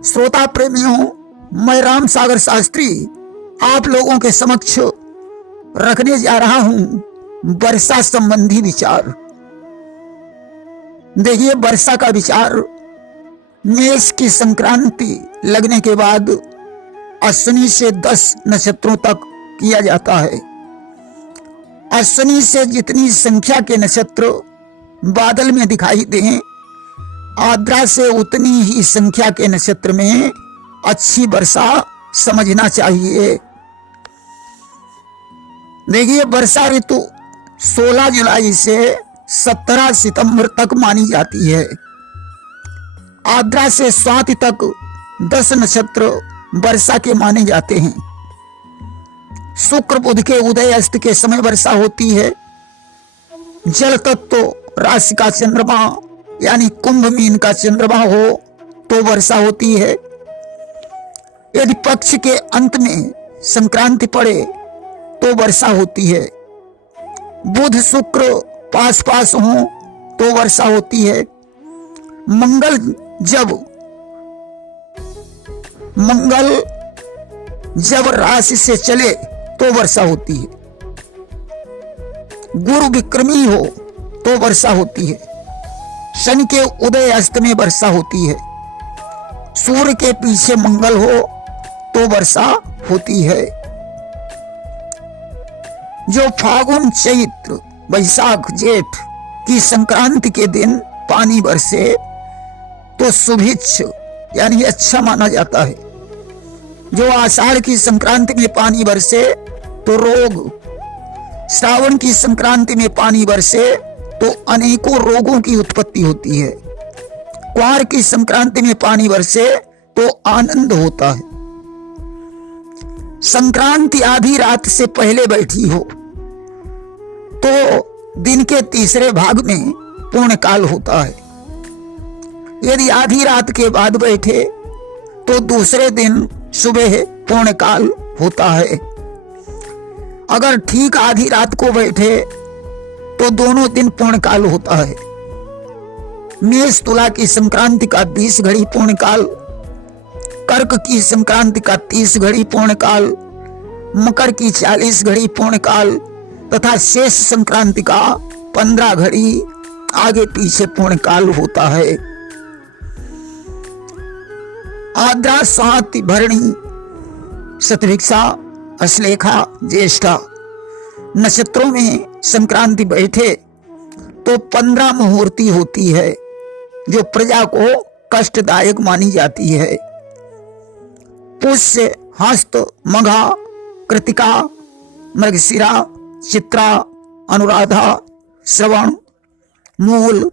श्रोता प्रेमियों, मैं राम सागर शास्त्री आप लोगों के समक्ष रखने जा रहा हूं वर्षा संबंधी विचार। देखिए, वर्षा का विचार मेष की संक्रांति लगने के बाद अश्विनी से 10 नक्षत्रों तक किया जाता है। अश्विनी से जितनी संख्या के नक्षत्र बादल में दिखाई दें, आद्रा से उतनी ही संख्या के नक्षत्र में अच्छी वर्षा समझना चाहिए। देखिए, वर्षा ऋतु 16 जुलाई से 17 सितंबर तक मानी जाती है। आद्रा से स्वाति तक 10 नक्षत्र वर्षा के माने जाते हैं। शुक्र बुध के उदय अस्त के समय वर्षा होती है। जल तत्व राशि का चंद्रमा यानी कुंभ मीन का चंद्रमा हो तो वर्षा होती है। यदि पक्ष के अंत में संक्रांति पड़े तो वर्षा होती है। बुध शुक्र पास पास हो तो वर्षा होती है। मंगल जब राशि से चले तो वर्षा होती है। गुरु विक्रमी हो तो वर्षा होती है। शनि के उदय अस्त में वर्षा होती है। सूर्य के पीछे मंगल हो तो वर्षा होती है। जो फागुन चैत्र वैशाख जेठ की संक्रांति के दिन पानी बरसे तो शुभिच्छ यानी अच्छा माना जाता है। जो आषाढ़ की संक्रांति में पानी बरसे तो रोग, श्रावण की संक्रांति में पानी बरसे तो अनेकों रोगों की उत्पत्ति होती है। क्वार की संक्रांति में पानी बरसे तो आनंद होता है। संक्रांति आधी रात से पहले बैठी हो तो दिन के तीसरे भाग में पूर्ण काल होता है। यदि आधी रात के बाद बैठे तो दूसरे दिन सुबह पूर्ण काल होता है। अगर ठीक आधी रात को बैठे तो दोनों दिन पूर्ण काल होता है। मेष तुला की संक्रांति का 20 घड़ी पूर्ण काल, कर्क की संक्रांति का 30 घड़ी पूर्ण काल, मकर की 40 घड़ी पूर्ण काल तथा शेष संक्रांति का 15 घड़ी आगे पीछे पूर्ण काल होता है। आद्रा स्वाति भरणी शतभिक्षा अश्लेखा ज्येष्ठा नक्षत्रों में संक्रांति बैठे तो 15 मुहूर्ती होती है, जो प्रजा को कष्टदायक मानी जाती है। पुष्य, हस्त, मघा, कृतिका, मृगशिरा, चित्रा, अनुराधा, श्रवण, मूल,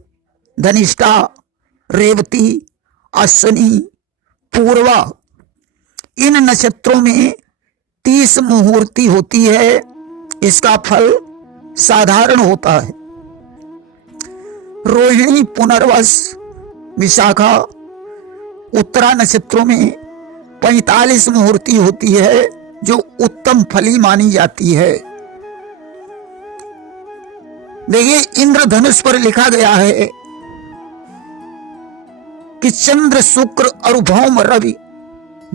धनिष्ठा, रेवती, अश्विनी, पूर्वा, इन नक्षत्रों में 30 मुहूर्ती होती है। इसका फल साधारण होता है। रोहिणी, पुनर्वस, विशाखा, उत्तरा नक्षत्रों में 45 मुहूर्ती होती है, जो उत्तम फली मानी जाती है। देखिए, इंद्रधनुष पर लिखा गया है कि चंद्र शुक्र और भौम रवि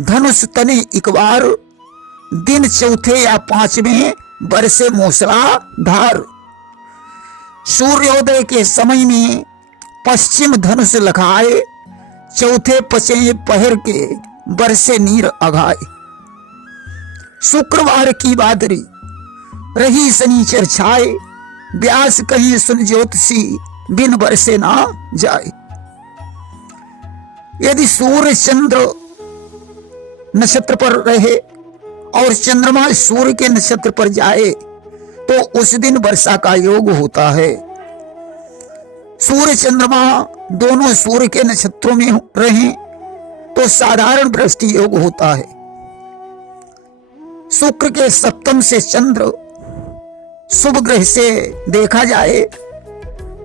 धनुष तने इकबार, दिन चौथे या 5वें बरसे मूसलाधार। सूर्योदय के समय में पश्चिम धनुष लखाए, चौथे पचे पहर के बरसे नीर अघाए। शुक्रवार की बादरी रही शनिचर छाए, व्यास कहीं सुन ज्योतिषी बिन बरसे ना जाए। यदि सूर्य चंद्र नक्षत्र पर रहे और चंद्रमा सूर्य के नक्षत्र पर जाए तो उस दिन वर्षा का योग होता है। सूर्य चंद्रमा दोनों सूर्य के नक्षत्रों में रहें तो साधारण वृष्टि योग होता है। शुक्र के सप्तम से चंद्र शुभ ग्रह से देखा जाए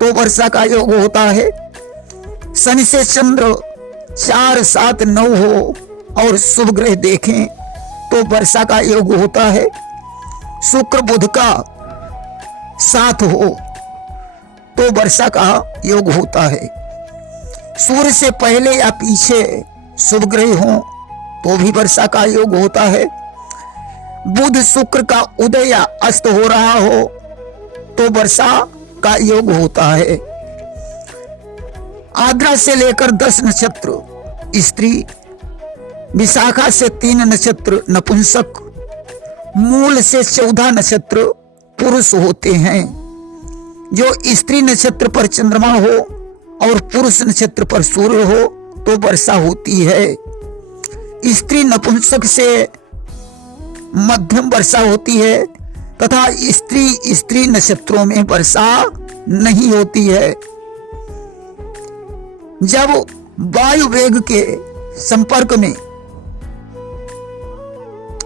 तो वर्षा का योग होता है। शनि से चंद्र 4, 7, 9 हो और शुभ ग्रह देखें तो वर्षा का योग होता है। शुक्र बुध का साथ हो तो वर्षा का योग होता है। सूर्य से पहले या पीछे शुभ ग्रह हो तो भी वर्षा का योग होता है। बुध शुक्र का उदय या अस्त हो रहा हो तो वर्षा का योग होता है। आद्रा से लेकर 10 नक्षत्र स्त्री, विशाखा से 3 नक्षत्र नपुंसक, मूल से 14 नक्षत्र पुरुष होते हैं। जो स्त्री नक्षत्र पर चंद्रमा हो और पुरुष नक्षत्र पर सूर्य हो तो वर्षा होती है। स्त्री नपुंसक से मध्यम वर्षा होती है तथा स्त्री नक्षत्रों में वर्षा नहीं होती है। जब वायु वेग के संपर्क में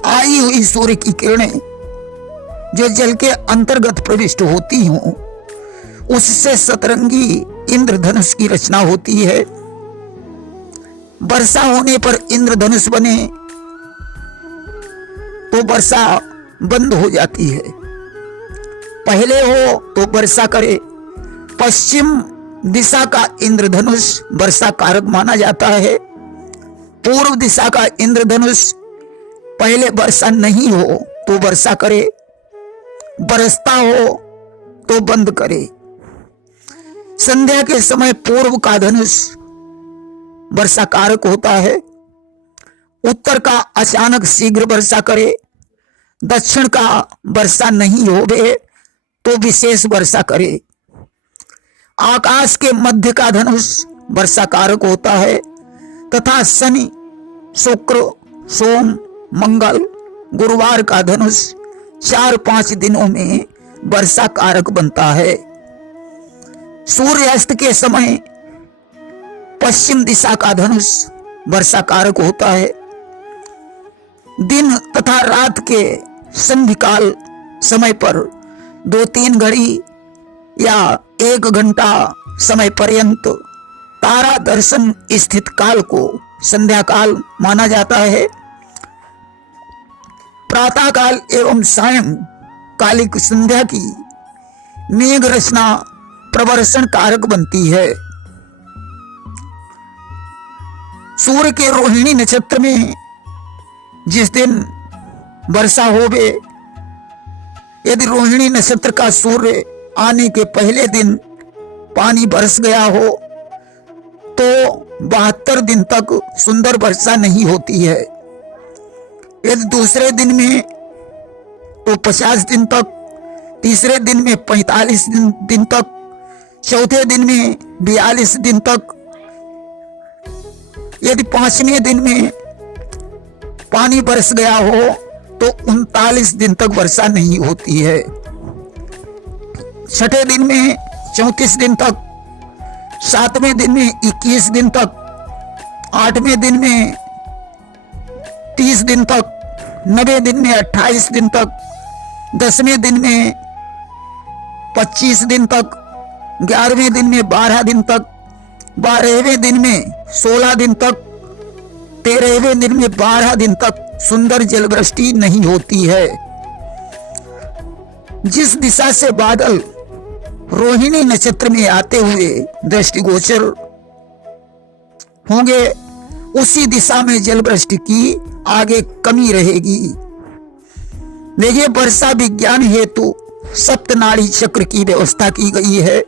आई हुई सूर्य की किरणें जो जल के अंतर्गत प्रविष्ट होती हों, उससे सतरंगी इंद्रधनुष की रचना होती है। वर्षा होने पर इंद्रधनुष बने तो वर्षा बंद हो जाती है। पहले हो तो वर्षा करे। पश्चिम दिशा का इंद्रधनुष वर्षा कारक माना जाता है। पूर्व दिशा का इंद्रधनुष पहले वर्षा नहीं हो तो वर्षा करे, बरसता हो तो बंद करे। संध्या के समय पूर्व का धनुष वर्षा कारक होता है। उत्तर का अचानक शीघ्र वर्षा करे, दक्षिण का वर्षा नहीं होवे तो विशेष वर्षा करे। आकाश के मध्य का धनुष वर्षा कारक होता है तथा शनि, शुक्र, सोम, मंगल, गुरुवार का धनुष 4-5 दिनों में वर्षा कारक बनता है। सूर्यास्त के समय पश्चिम दिशा का धनुष वर्षा कारक होता है। दिन तथा रात के संधिकाल समय पर 2-3 घड़ी या 1 घंटा समय पर्यंत तारा दर्शन स्थित काल को संध्या काल माना जाता है। प्रातः काल एवं सायं कालिक संध्या की मेघ रचना प्रवर्षण कारक बनती है। सूर्य के रोहिणी नक्षत्र में जिस दिन वर्षा होवे, यदि रोहिणी नक्षत्र का सूर्य आने के पहले दिन पानी बरस गया हो तो 72 दिन तक सुंदर वर्षा नहीं होती है। यदि दूसरे दिन में तो 50 दिन तक, तीसरे दिन में 45 दिन तक, चौथे दिन में 42 दिन तक, यदि 5वें दिन में पानी बरस गया हो तो 39 दिन तक वर्षा नहीं होती है। छठे दिन में 34 दिन तक, 7वें दिन में 21 दिन तक, 8वें दिन में 30 दिन तक, 9वें दिन में 28 दिन तक, 10वें दिन में 25 दिन तक, 11वें दिन में 12 दिन तक, 12वें दिन में 16 दिन तक, 13वें दिन में 12 दिन तक सुंदर जलवृष्टि नहीं होती है। जिस दिशा से बादल रोहिणी नक्षत्र में आते हुए दृष्टिगोचर होंगे उसी दिशा में जलवृष्टि की आगे कमी रहेगी। देखिए, वर्षा विज्ञान हेतु सप्तनाड़ी चक्र की व्यवस्था की गई है।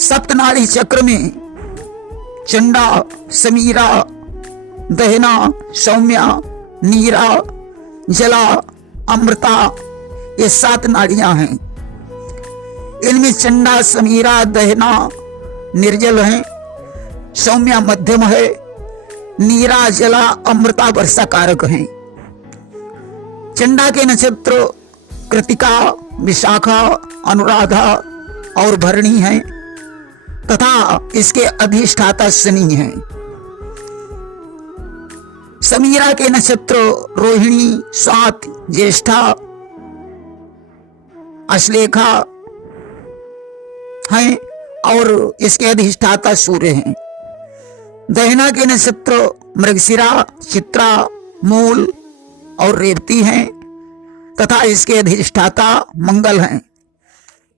सप्तनाड़ी चक्र में चंडा, समीरा, दहना, सौम्या, नीरा, जला, अमृता, ये 7 नाड़ियां हैं। इनमें चंडा, समीरा, दहना निर्जल है, सौम्या मध्यम है, नीरा, जला, अमृता वर्षा कारक हैं। चंडा के नक्षत्र कृतिका, विशाखा, अनुराधा और भरणी हैं तथा इसके अधिष्ठाता शनि हैं। समीरा के नक्षत्र रोहिणी, स्वाति, ज्येष्ठा, अश्लेखा हैं और इसके अधिष्ठाता सूर्य हैं। दहना के नक्षत्र मृगशिरा, चित्रा, मूल और रेवती हैं तथा इसके अधिष्ठाता मंगल हैं।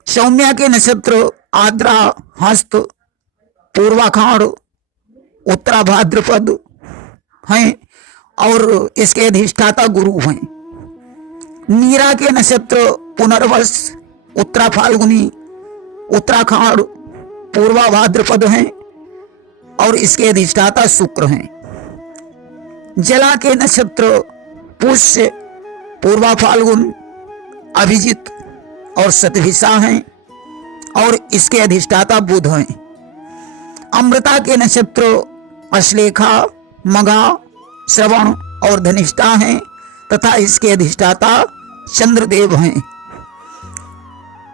सौम्या के नक्षत्र आद्रा, हस्त, पूर्वाखाड़, उत्तरा भाद्रपद हैं और इसके अधिष्ठाता गुरु हैं। नीरा के नक्षत्र पुनर्वस, उत्तरा फाल्गुनी, उत्तराखंड, पूर्वा भाद्रपद हैं और इसके अधिष्ठाता शुक्र हैं। जला के नक्षत्र पुष्य, पूर्वा फाल्गुन, अभिजित और शतभिषा हैं और इसके अधिष्ठाता बुध हैं। अमृता के नक्षत्र अश्लेखा, मघा, श्रवण और धनिष्ठा हैं तथा इसके अधिष्ठाता चंद्रदेव हैं।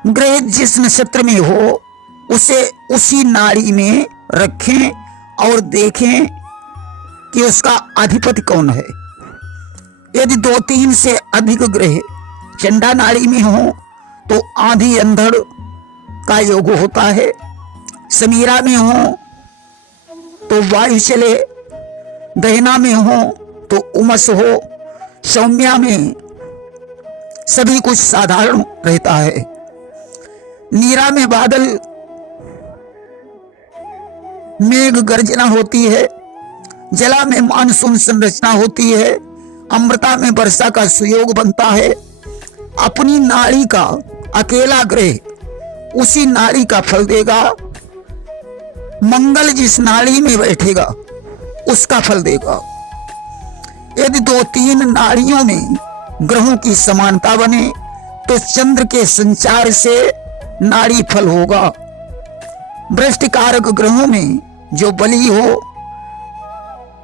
ग्रह जिस नक्षत्र में हो उसे उसी नाड़ी में रखें और देखें कि उसका अधिपति कौन है। यदि 2-3 से अधिक ग्रह चंडा नाड़ी में हो तो आंधी अंधड़ का योग होता है। समीरा में हो तो वायु चले, दहना में हो तो उमस हो, सौम्या में सभी कुछ साधारण रहता है। नीरा में बादल, मेघ गर्जना होती है। जला में मानसून संरचना होती है। अमृता में वर्षा का सुयोग बनता है। अपनी नाड़ी का अकेला ग्रह उसी नाड़ी का फल देगा। मंगल जिस नाड़ी में बैठेगा उसका फल देगा। यदि 2-3 नाड़ियों में ग्रहों की समानता बने तो चंद्र के संचार से नाड़ी फल होगा। वृष्टि कारक ग्रहों में जो बली हो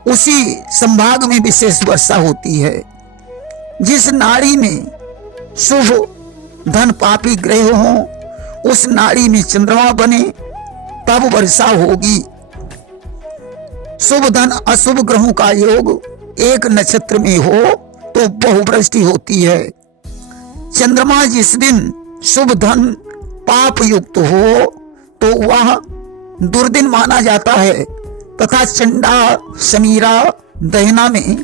उसी संभाग में विशेष वर्षा होती है। जिस नाड़ी में शुभ धन पापी ग्रह हो उस नाड़ी में चंद्रमा बने तब वर्षा होगी। शुभ धन अशुभ ग्रहों का योग एक नक्षत्र में हो तो बहुवृष्टि होती है। चंद्रमा जिस दिन शुभ धन पाप युक्त हो तो वह दुर्दिन माना जाता है तथा चंडा, समीरा, दहना में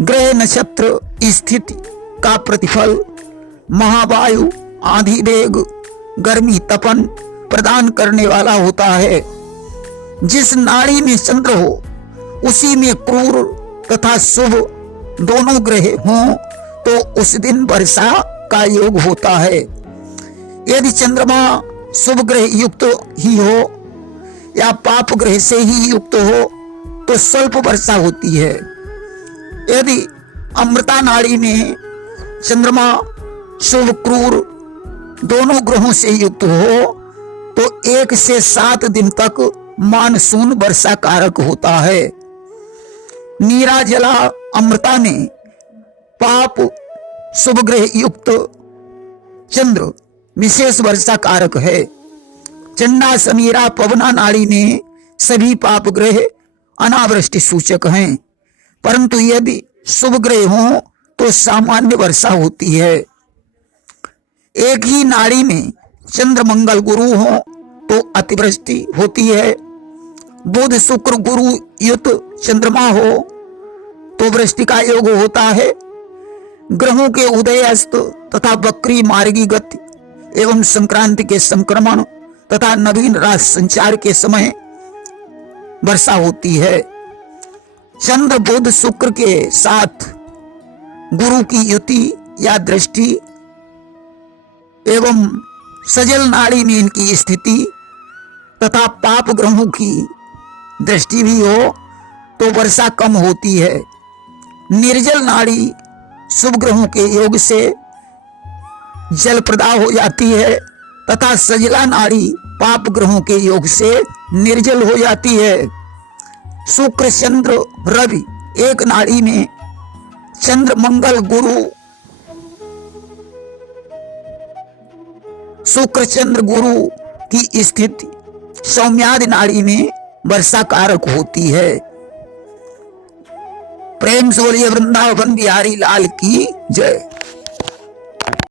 ग्रह नक्षत्र स्थिति का प्रतिफल महावायु, आंधी, वेग, गर्मी, तपन प्रदान करने वाला होता है। जिस नाड़ी में चंद्र हो उसी में क्रूर तथा शुभ दोनों ग्रह हों तो उस दिन वर्षा का योग होता है। यदि चंद्रमा शुभ ग्रह युक्त ही हो या पाप ग्रह से ही युक्त हो तो स्वल्प वर्षा होती है। यदि अमृता नाड़ी में चंद्रमा शुभ क्रूर दोनों ग्रहों से युक्त हो तो 1 से 7 दिन तक मानसून वर्षा कारक होता है। नीरा, जला, अमृता में पाप शुभ ग्रह युक्त चंद्र विशेष वर्षा कारक है। चंडा, समीरा, पवना नाड़ी में सभी पाप ग्रह अनावृष्टि सूचक हैं, परंतु यदि शुभ ग्रह हो तो सामान्य वर्षा होती है। एक ही नाड़ी में चंद्र, मंगल, गुरु हो तो अतिवृष्टि होती है। बुध, शुक्र, गुरु युक्त चंद्रमा हो तो वृष्टि का योग होता है। ग्रहों के उदय, अस्त तथा वक्री मार्गी गति एवं संक्रांति के संक्रमण तथा नवीन राशि संचार के समय वर्षा होती है। चंद्र, बुध, शुक्र के साथ गुरु की युति या दृष्टि एवं सजल नाड़ी में इनकी स्थिति तथा पाप ग्रहों की दृष्टि भी हो तो वर्षा कम होती है। निर्जल नाड़ी शुभ ग्रहों के योग से जल प्रदाह हो जाती है तथा सजला नाड़ी पाप ग्रहों के योग से निर्जल हो जाती है। शुक्र, चंद्र, रवि एक नाड़ी में, चंद्र, मंगल, गुरु, शुक्र, चंद्र, गुरु की स्थिति सौम्यादि नाड़ी में वर्षा कारक होती है। प्रेम से बोलिए वृंदावन बिहारी लाल की जय।